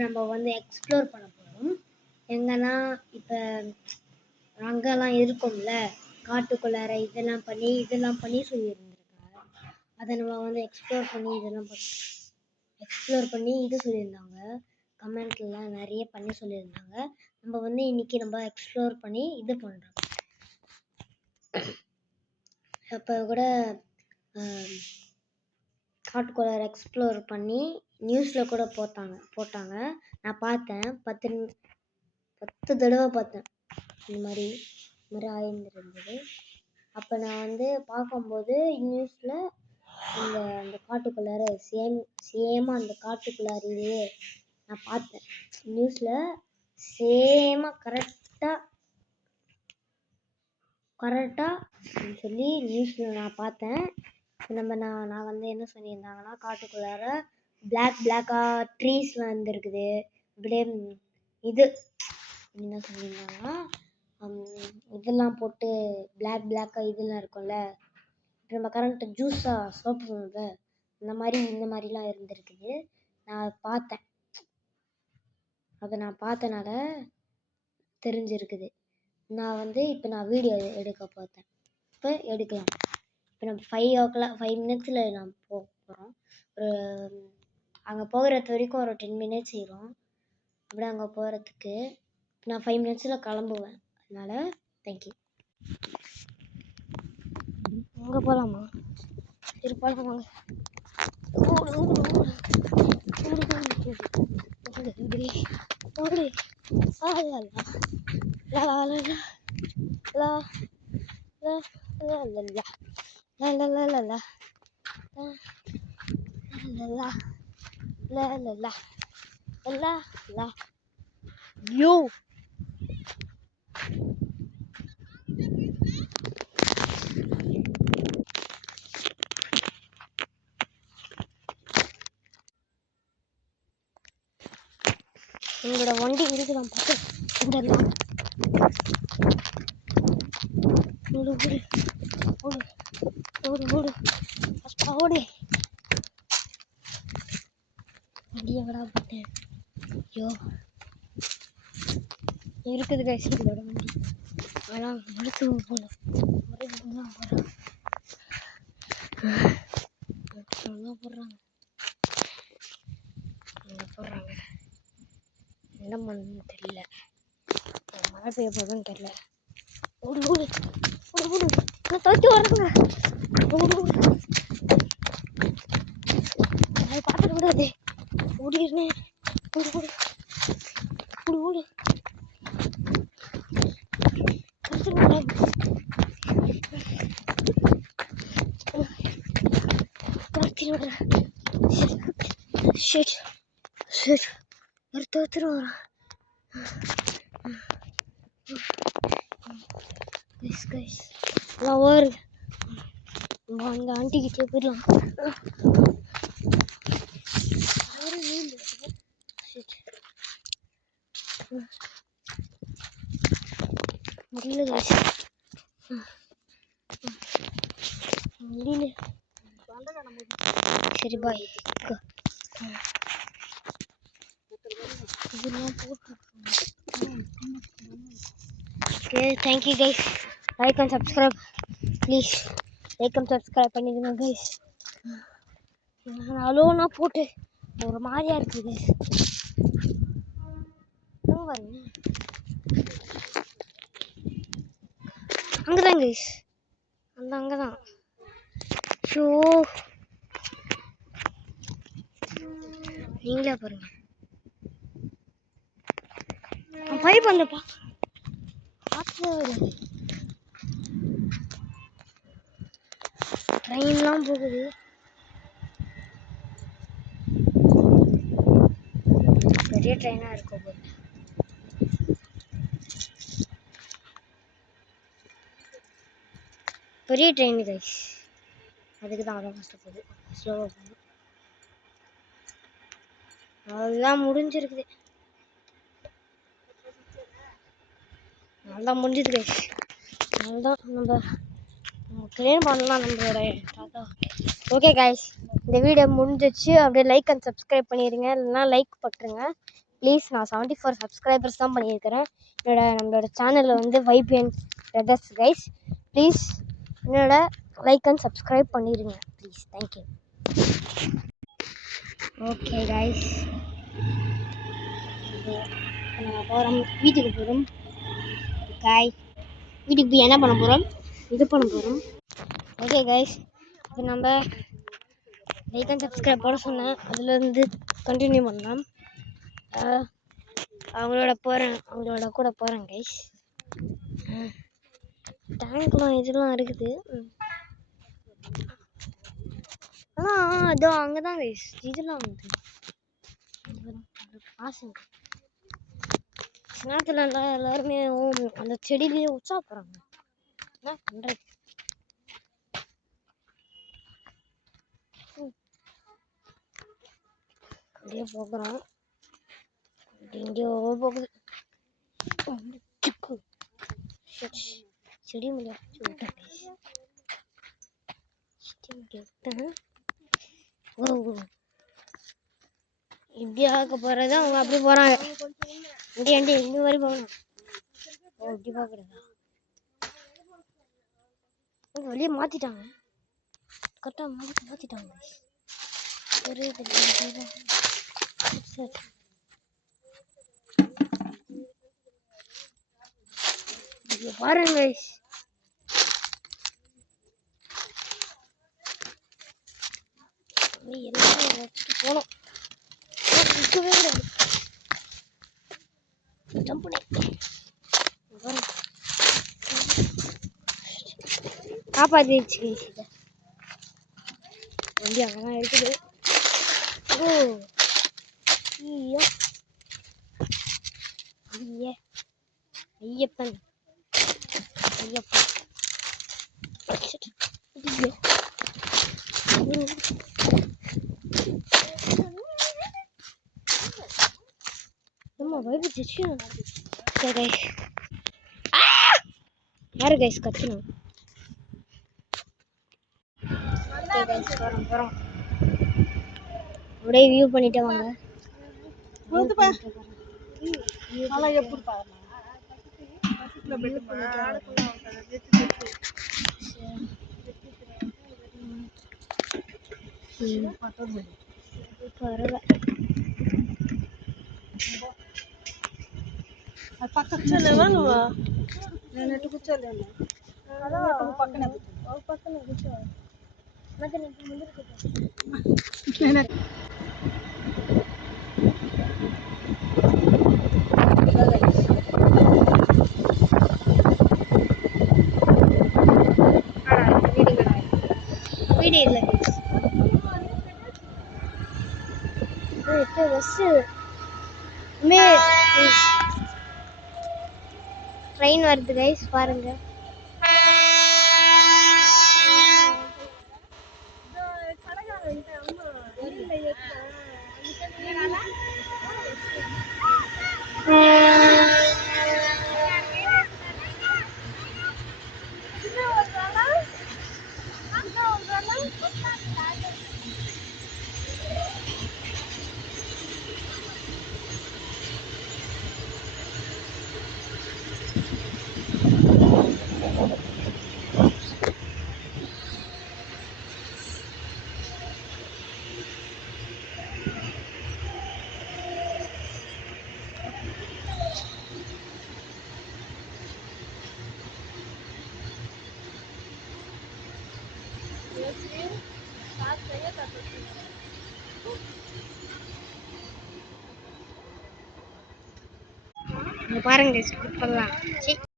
நம்ம வந்து எக்ஸ்ப்ளோர் பண்ண போகிறோம். எங்கன்னா இப்போ அங்கெல்லாம் இருக்கும்ல காட்டுக்குள்ளார இதெல்லாம் பண்ணி சொல்லியிருந்திருக்காங்க. அதை நம்ம வந்து எக்ஸ்ப்ளோர் பண்ணி இது சொல்லியிருந்தாங்க. கமெண்ட்லாம் நிறைய பண்ணி சொல்லியிருந்தாங்க. நம்ம வந்து இன்னைக்கு நம்ம எக்ஸ்ப்ளோர் பண்ணி இது பண்ணுறோம். அப்போ கூட காட்டுக்குள்ளார எக்ஸ்ப்ளோர் பண்ணி நியூஸில் கூட போட்டாங்க. நான் பார்த்தேன். 10 தடவை பார்த்தேன். இந்த மாதிரி ஆயிருந்தது. அப்போ நான் வந்து பார்க்கும்போது நியூஸில் அந்த காட்டுக்குள்ளார சேமாக அந்த காட்டுக்குள்ளாரையே நான் பார்த்தேன். நியூஸில் சேமாக கரெக்டாக சொல்லி நியூஸில் நான் பார்த்தேன். நான் வந்து என்ன சொல்லியிருந்தாங்கன்னா காட்டுக்குள்ளார பிளாக்காக ட்ரீஸ்லாம் இருந்திருக்குது. அப்படியே இது என்ன சொல்லியிருந்தாங்கன்னா இதெல்லாம் போட்டு பிளாக்காக இதெல்லாம் இருக்கும்ல, நம்ம கரண்ட் ஜூஸாக சாப்பிடுவோம்ல, இந்த மாதிரிலாம் இருந்திருக்குது. நான் பார்த்தேன். அதை நான் பார்த்தனால தெரிஞ்சிருக்குது. நான் வந்து இப்போ நான் வீடியோ எடுக்க பார்த்தேன். இப்போ எடுக்கலாம். இப்போ நம்ம 5 மினிட்ஸில் நான் போக போகிறோம். அங்கே போகிறது வரைக்கும் ஒரு 10 மினிட்ஸ் ஆயிரும். அப்படியே அங்கே போகிறதுக்கு நான் 5 மினிட்ஸில் கிளம்புவேன். அதனால் தேங்க்யூ. அங்கே போகலாமா? சரி போகலாம் வாங்க. Yo. உங்களோட வண்டி இருக்குதான் பார்த்து வந்துடலாம். ஓடு ஓடு வண்டி எங்கடா போட்டேன்? ஐயோ இருக்குது கைஸ் இதோட வண்டி. ஆனால் முழுத்து போகலாம் போடுறாங்க. என்ன பண்ணுன்னு தெரியல. மழை பெய்ய போதுன்னு தெரியல. ஓடு நான் துவைக்க வரேங்க. அதை பார்த்துக்க கூடாது. ஓடிடுறேன். ஓடு ஷிட் ஒருத்தர் எல்லாம் வருது. அந்த ஆண்டிக்கிட்டே போயிடலாம். முடியல கைஸ், முடியல. சரி பாய். Okay, thank you guys. Like and subscribe. Please like and subscribe பண்ணிடுங்க guys. அலோனா போட்டு ஒரு மாதிரியா இருக்கு guys. அங்கதான் guys, அங்கதான். ஷோ நீங்களே பாருங்க. பைப் வந்தப்பா ட்ரெயின்லாம் போகுது. பெரிய ட்ரெயினாக இருக்கும் போது. பெரிய ட்ரெயின் கைஸ், அதுக்கு தான் அவ்வளோ கஷ்டப்படுது. ஸ்லோவாக போகணும். அதெல்லாம் முடிஞ்சிருக்குது. நல்லா முடிஞ்சுது கைஸ். அதுதான் நம்ம ட்ரெயின் பண்ணலாம் நம்மளோட தாத்தா. ஓகே கைஸ், இந்த வீடியோ முடிஞ்சிச்சு. அப்படியே லைக் அண்ட் சப்ஸ்கிரைப் பண்ணிடுங்க, இல்லைன்னா லைக் போட்டுருங்க. ப்ளீஸ். நான் 74 சப்ஸ்கிரைபர்ஸ் தான் பண்ணியிருக்கிறேன். நம்மளோட சேனலில் வந்து வைபிஎன் பிரதர்ஸ் கைஸ். ப்ளீஸ் என்னோட லைக் அண்ட் சப்ஸ்கிரைப் பண்ணிடுங்க ப்ளீஸ். தேங்க்யூ. ஓகே கைஸ், நம்ம போகிறோம், வீட்டுக்கு போகிறோம். வீட்டுக்கு போய் என்ன பண்ண போகிறோம், இது பண்ண போகிறோம். ஓகே கைஸ், இப்போ நம்ம லைக் அண்ட் சப்ஸ்கிரைப் போட சொன்னேன், அதுலேருந்து கண்டினியூ பண்ணலாம். அவங்களோட கூட போகிறேன் கைஸ். டேங்க்லாம் இதெல்லாம் இருக்குது. ஆனால் அதோ அங்கே தான் கைஸ் இதெல்லாம் வந்து காசு நேரத்தில் எல்லாருமே அந்த செடியிலேயே உச்சா போகிறாங்க. என்ன பண்ணுறது? அப்படியே போகிறோம், எங்கேயோ போகுது. செடி முடியாது விட்டேன். ஓ, இப்படி ஆக போகிறது அவங்க அப்படி போகிறாங்க. ஏண்டி எங்க வரை போகணும்? ஓ, இப்படி பார்க்குறதா? வெளியே மாற்றிட்டாங்க, கரெக்டாக மாற்றிட்டாங்க. ஒரு பாருங்க எல்லாரும் போனோம். காப்பாத்திடுச்சு வண்டி அங்கதான் இருக்குது. ஓ ஐயப்பன் வைப்பிச்சு. யாரு கைஸ் கத்தணும்? போகிறோம், அப்படியே வியூ பண்ணிட்டே வாங்க. ட்ரெயின் வருது கைஸ், பாருங்க. பாருங்க,